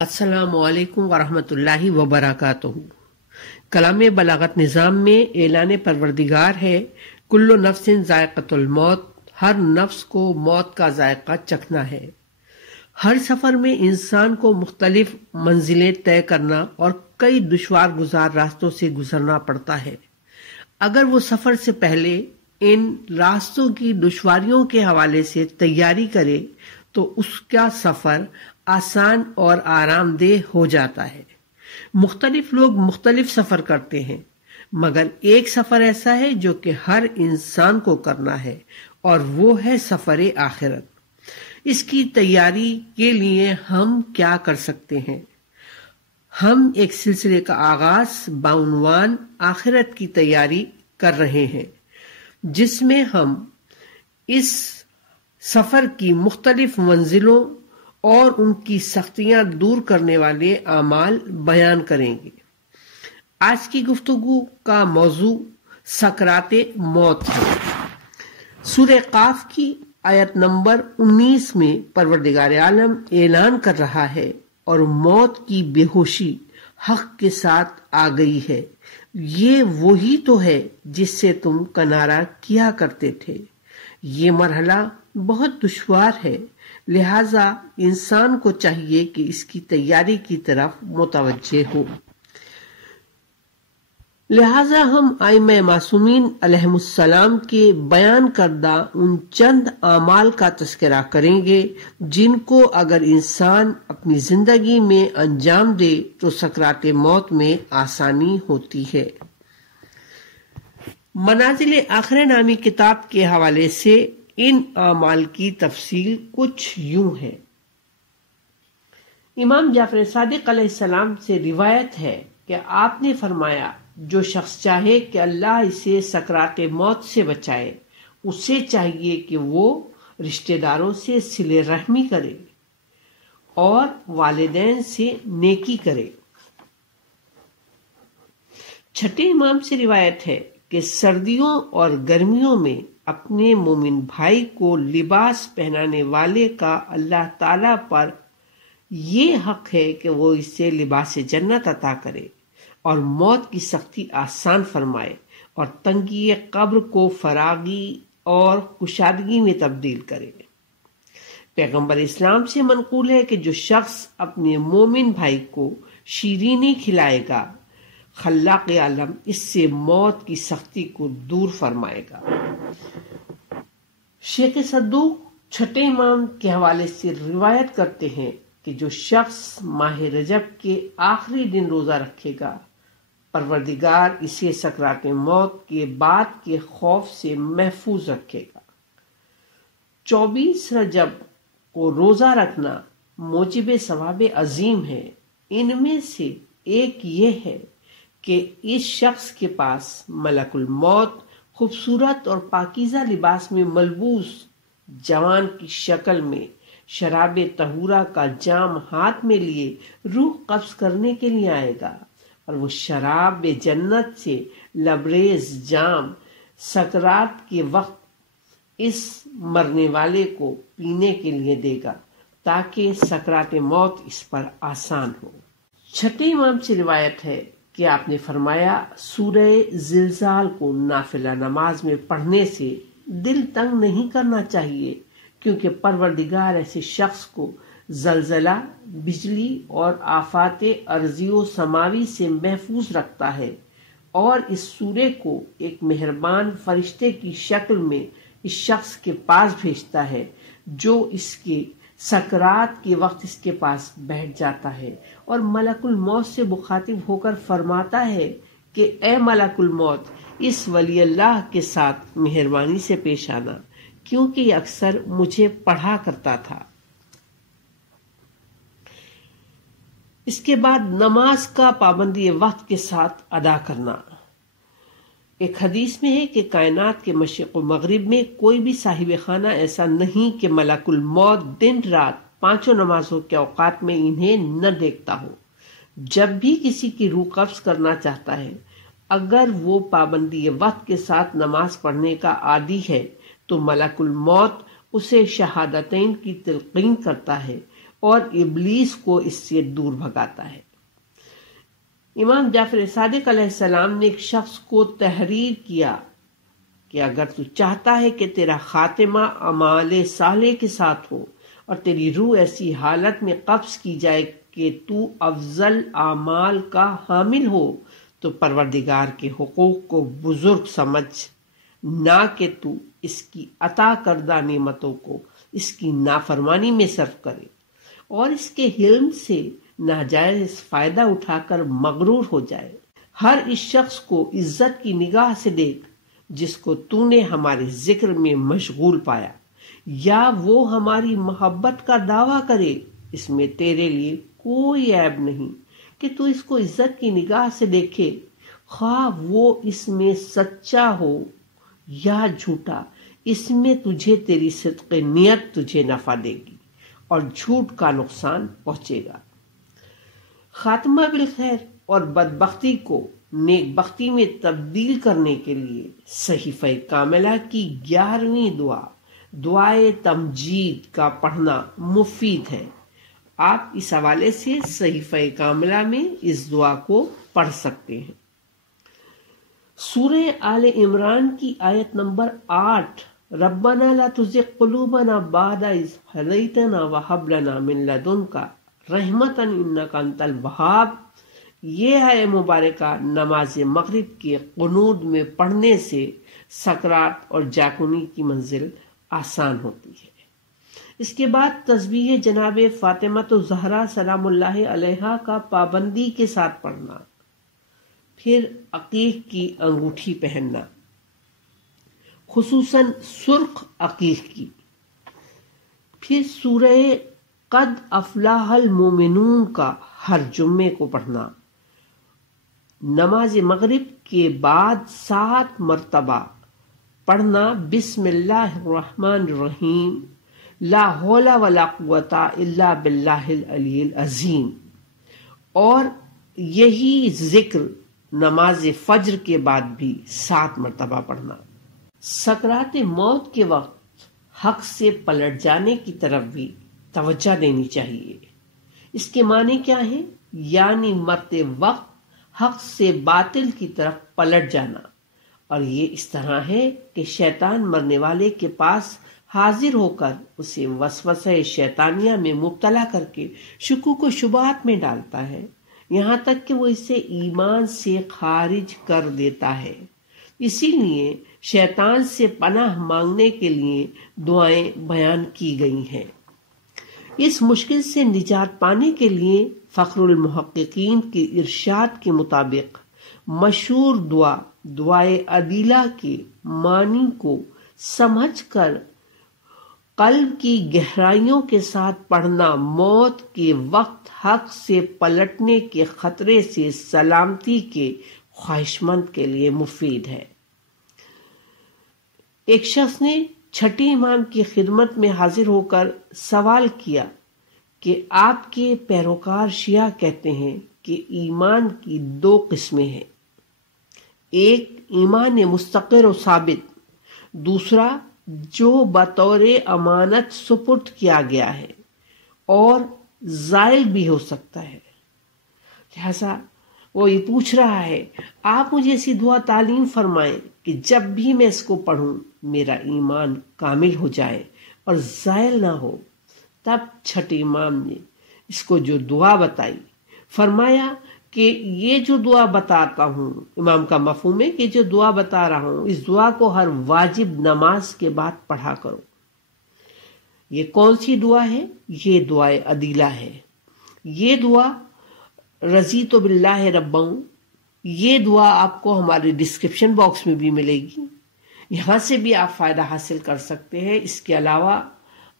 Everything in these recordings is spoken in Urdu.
السلام علیکم ورحمۃ اللہ وبرکاتہ۔ کلام بلاغت نظام میں اعلان پروردگار ہے، کل نفس ذائقۃ الموت، ہر نفس کو موت کا ذائقہ چکھنا ہے۔ ہر سفر میں انسان کو مختلف منزلیں طے کرنا اور کئی دشوار گزار راستوں سے گزرنا پڑتا ہے۔ اگر وہ سفر سے پہلے ان راستوں کی دشواریوں کے حوالے سے تیاری کرے تو اس کا سفر آسان اور آرام دہ ہو جاتا ہے۔ مختلف لوگ مختلف سفر کرتے ہیں، مگر ایک سفر ایسا ہے جو کہ ہر انسان کو کرنا ہے، اور وہ ہے سفر آخرت۔ اس کی تیاری کے لیے ہم کیا کر سکتے ہیں؟ ہم ایک سلسلے کا آغاز بعنوان آخرت کی تیاری کر رہے ہیں، جس میں ہم اس سفر کی مختلف منزلوں اور ان کی سختیاں دور کرنے والے اعمال بیان کریں گے۔ آج کی گفتگو کا موضوع سکرات موت ہے۔ سورہ قاف کی آیت نمبر 19 میں پروردگار عالم اعلان کر رہا ہے، اور موت کی بے ہوشی حق کے ساتھ آ گئی ہے، یہ وہی تو ہے جس سے تم کنارہ کیا کرتے تھے۔ یہ مرحلہ بہت دشوار ہے، لہذا انسان کو چاہیے کہ اس کی تیاری کی طرف متوجہ ہو۔ لہذا ہم ائمہ معصومین علیہم السلام کے بیان کردہ ان چند اعمال کا تذکرہ کریں گے جن کو اگر انسان اپنی زندگی میں انجام دے تو سکرات موت میں آسانی ہوتی ہے۔ منازل آخرہ نامی کتاب کے حوالے سے ان اعمال کی تفصیل کچھ یوں ہے۔ امام جعفر صادق علیہ السلام سے روایت ہے کہ آپ نے فرمایا، جو شخص چاہے کہ اللہ اسے سکرات موت سے بچائے، اسے چاہیے کہ وہ رشتہ داروں سے صلہ رحمی کرے اور والدین سے نیکی کرے۔ چھٹے امام سے روایت ہے کہ سردیوں اور گرمیوں میں اپنے مومن بھائی کو لباس پہنانے والے کا اللہ تعالی پر یہ حق ہے کہ وہ اسے لباس جنت عطا کرے اور موت کی سختی آسان فرمائے اور تنگی قبر کو فراغی اور کشادگی میں تبدیل کرے۔ پیغمبر اسلام سے منقول ہے کہ جو شخص اپنے مومن بھائی کو شیرینی کھلائے گا، خلاق عالم اس سے موت کی سختی کو دور فرمائے گا۔ شیخ صدوق چھٹے امام کے حوالے سے روایت کرتے ہیں کہ جو شخص ماہ رجب کے آخری دن روزہ رکھے گا، پروردگار اسے سکرات موت کے بعد کے خوف سے محفوظ رکھے گا۔ 24 رجب کو روزہ رکھنا موجب ثواب عظیم ہے۔ ان میں سے ایک یہ ہے کہ اس شخص کے پاس ملک الموت خوبصورت اور پاکیزہ لباس میں ملبوس جوان کی شکل میں شراب طہورہ کا جام ہاتھ میں لیے روح قبض کرنے کے لیے آئے گا، اور وہ شراب جنت سے لبریز جام سکرات کے وقت اس مرنے والے کو پینے کے لیے دے گا تاکہ سکرات موت اس پر آسان ہو۔ چھٹے امام سے روایت ہے کہ آپ نے فرمایا، سورہ زلزال کو نافلہ نماز میں پڑھنے سے دل تنگ نہیں کرنا چاہیے، کیونکہ پروردگار ایسے شخص کو زلزلہ، بجلی اور آفات ارضی و سماوی سے محفوظ رکھتا ہے، اور اس سورہ کو ایک مہربان فرشتے کی شکل میں اس شخص کے پاس بھیجتا ہے جو اس کے سکرات کے وقت اس کے پاس بیٹھ جاتا ہے، اور ملک الموت سے مخاطب ہو کر فرماتا ہے کہ اے ملک الموت، اس ولی اللہ کے ساتھ مہربانی سے پیش آنا، کیونکہ یہ اکثر مجھے پڑھا کرتا تھا۔ اس کے بعد نماز کا پابندی وقت کے ساتھ ادا کرنا۔ ایک حدیث میں ہے کہ کائنات کے مشرق و مغرب میں کوئی بھی صاحب خانہ ایسا نہیں کہ ملک الموت دن رات 5 نمازوں کے اوقات میں انہیں نہ دیکھتا ہو۔ جب بھی کسی کی روح قبض کرنا چاہتا ہے، اگر وہ پابندی وقت کے ساتھ نماز پڑھنے کا عادی ہے تو ملک الموت اسے شہادتین کی تلقین کرتا ہے اور ابلیس کو اس سے دور بھگاتا ہے۔ امام جعفر صادق علیہ السلام نے ایک شخص کو تحریر کیا کہ اگر تو چاہتا ہے کہ تیرا خاتمہ اعمال صالح کے ساتھ ہو اور تیری روح ایسی حالت میں قبض کی جائے کہ تو افضل اعمال کا حامل ہو، تو پروردگار کے حقوق کو بزرگ سمجھ، نہ کہ تو اس کی عطا کردہ نعمتوں کو اس کی نافرمانی میں صرف کرے اور اس کے حلم سے ناجائز فائدہ اٹھا کر مغرور ہو جائے۔ ہر اس شخص کو عزت کی نگاہ سے دیکھ جس کو تو نے ہمارے ذکر میں مشغول پایا، یا وہ ہماری محبت کا دعویٰ کرے، اس میں تیرے لیے کوئی عیب نہیں کہ تو اس کو عزت کی نگاہ سے دیکھے، خواہ وہ اس میں سچا ہو یا جھوٹا، اس میں تجھے تیری صدق نیت تجھے نفع دے گی اور جھوٹ کا نقصان پہنچے گا۔ خاتمہ بالخیر اور بدبختی کو نیک بختی میں تبدیل کرنے کے لیے صحیفہ کاملہ کی 11ویں دعائے تمجید کا پڑھنا مفید ہے۔ آپ اس حوالے سے صحیفہ کاملہ میں اس دعا کو پڑھ سکتے ہیں۔ سورہ آل عمران کی آیت نمبر 8، ربنا لا تزغ قلوبنا بعد اذ ہدیتنا وہب لنا من لدنک رحمتا انک انت الوہاب، یہ ہے مبارکہ نماز مغرب کے قنوت میں پڑھنے سے سکرات اور جاکنی کی منزل آسان ہوتی ہے۔ اس کے بعد تسبیح جناب فاطمہ الزہرا سلام اللہ علیہا کا پابندی کے ساتھ پڑھنا، پھر عقیق کی انگوٹھی پہننا، خصوصاً سرخ عقیق کی، پھر سورہ قد افلاح المومنون کا ہر جمعے کو پڑھنا، نماز مغرب کے بعد 7 مرتبہ پڑھنا بسم اللہ الرحمن الرحیم، لا حول ولا قوت الا باللہ العلی العظیم، اور یہی ذکر نماز فجر کے بعد بھی 7 مرتبہ پڑھنا۔ سکرات موت کے وقت حق سے پلٹ جانے کی طرف بھی توجہ دینی چاہیے۔ اس کے معنی کیا ہے؟ یعنی مرتے وقت حق سے باطل کی طرف پلٹ جانا، اور یہ اس طرح ہے کہ شیطان مرنے والے کے پاس حاضر ہو کر اسے وسوسہ شیطانیہ میں مبتلا کر کے شکوک و شبہات میں ڈالتا ہے، یہاں تک کہ وہ اسے ایمان سے خارج کر دیتا ہے۔ اسی لیے شیطان سے پناہ مانگنے کے لیے دعائیں بیان کی گئی ہیں۔ اس مشکل سے نجات پانے کے لیے فخر المحققین کے ارشاد کے مطابق مشہور دعائے عدیلہ کے معنی کو سمجھ کر قلب کی گہرائیوں کے ساتھ پڑھنا موت کے وقت حق سے پلٹنے کے خطرے سے سلامتی کے خواہش مند کے لیے مفید ہے۔ ایک شخص نے چھٹے امام کی خدمت میں حاضر ہو کر سوال کیا کہ آپ کے پیروکار شیعہ کہتے ہیں کہ ایمان کی 2 قسمیں ہیں، ایک ایمان مستقر و ثابت، دوسرا جو بطور امانت سپرد کیا گیا ہے اور زائل بھی ہو سکتا ہے۔ لہذا وہ یہ پوچھ رہا ہے، آپ مجھے ایسی دعا تعلیم فرمائیں کہ جب بھی میں اس کو پڑھوں میرا ایمان کامل ہو جائے اور زائل نہ ہو۔ تب چھٹے امام نے اس کو جو دعا بتائی، فرمایا کہ یہ جو دعا بتاتا ہوں، امام کا مفہوم ہے کہ جو دعا بتا رہا ہوں اس دعا کو ہر واجب نماز کے بعد پڑھا کرو۔ یہ کون سی دعا ہے؟ یہ دعائے عدیلہ ہے۔ یہ دعا رضیت باللہ ربا، یہ دعا آپ کو ہمارے ڈسکرپشن باکس میں بھی ملے گی، یہاں سے بھی آپ فائدہ حاصل کر سکتے ہیں۔ اس کے علاوہ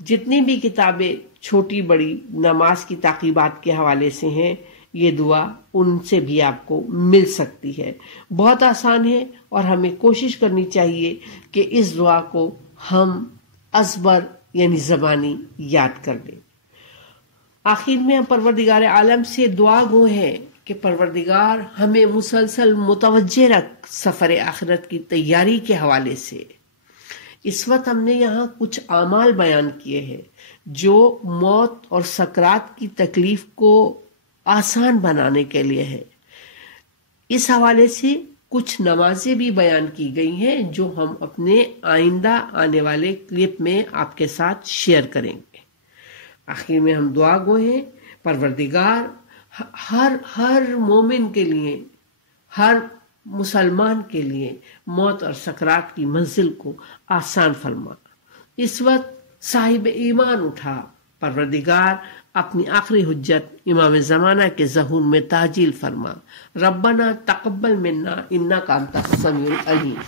جتنی بھی کتابیں چھوٹی بڑی نماز کی تعقیبات کے حوالے سے ہیں، یہ دعا ان سے بھی آپ کو مل سکتی ہے۔ بہت آسان ہے اور ہمیں کوشش کرنی چاہیے کہ اس دعا کو ہم ازبر یعنی زبانی یاد کر لیں۔ آخر میں ہم پروردگار عالم سے دعا گو ہیں کہ پروردگار ہمیں مسلسل متوجہ رکھ سفر آخرت کی تیاری کے حوالے سے۔ اس وقت ہم نے یہاں کچھ اعمال بیان کیے ہیں جو موت اور سکرات کی تکلیف کو آسان بنانے کے لیے ہے. اس حوالے سے کچھ نمازیں بھی بیان کی گئی ہیں جو ہم اپنے آئندہ آنے والے کلپ میں آپ کے ساتھ شیئر کریں گے. آخر میں ہم دعا گو ہیں، پروردگار ہر مومن کے لیے، ہر مسلمان کے لیے موت اور سکرات کی منزل کو آسان فرما. اس وقت صاحب ایمان اٹھا، پروردگار اپنی آخری حجت امام زمانہ کے ظہور میں تعجیل فرما. ربنا تقبل منا انک انت السمیع العلیم.